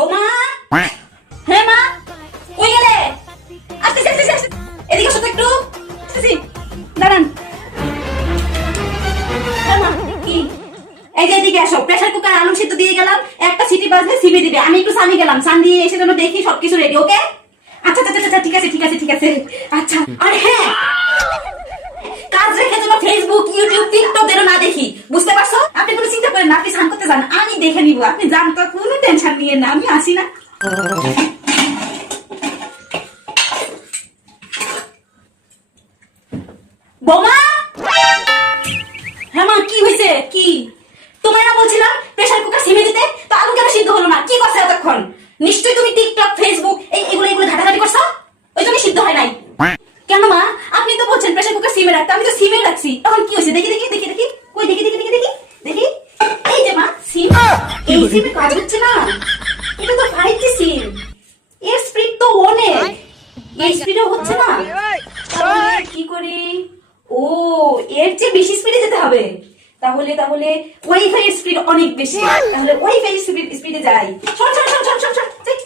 বৌমা? হ্যাঁ মা? কই গেলে? আসতে আসতে আসতে এদিকে আসো একটু। আসতেছি। দাঁড়ান। হ্যাঁ, এই যে এদিকে আসো প্রেসার কুকার আলু সিদ্ধ দিয়ে গেলাম, একটা সিটি বাজলে সিবি দিবে। আমি একটু সানি গেলাম, সান দিয়ে এসে যেন দেখি সবকিছু রেডি ওকে আচ্ছা, আচ্ছা আচ্ছা আচ্ছা ঠিক আছে ঠিক আছে ঠিক আছে। আচ্ছা আর হ্যাঁ! কাজ রেখে যেন ফেসবুক ইউটিউব টিকটক যেন না দেখি দেখে নিব আপনি যান তো কোনো টেনশন নিয়ে না আমি আসি না। বোমা! হ্যাঁ মা কি হয়েছে? কি? তোমায় না বলছিলাম প্রেসার কুকার সিমে দিতে? তো আলু কেন সিদ্ধ হলো না? কি করছে এতক্ষণ? নিশ্চয়ই তুমি টিকটক ফেসবুক এই এগুলো এগুলো ঘাটাঘাটি করছ? ওই জন্য সিদ্ধ হয় নাই। কেন মা? আপনি তো বলছেন প্রেসার কুকার সিমে রাখতে আমি তো সিমে রাখছি। তখন কি হয়েছে? দেখি দেখি দেখি দেখি দেখি দেখি দেখি দেখি দেখি এই যে মা সিম সিমে কাজ হচ্ছে না। এটা তো ফাইভ জি সিম। এর স্পিড তো অনেক। এই স্পিডও হচ্ছে না। কি করি? ও এর চেয়ে বেশি স্পিডে যেতে হবে। তাহলে তাহলে ওয়াইফাই এর স্পিড অনেক বেশি। তাহলে ওয়াইফাই স্পিড স্পিডে যাই। শোন শোন শোন শোন শোন শোন যাই।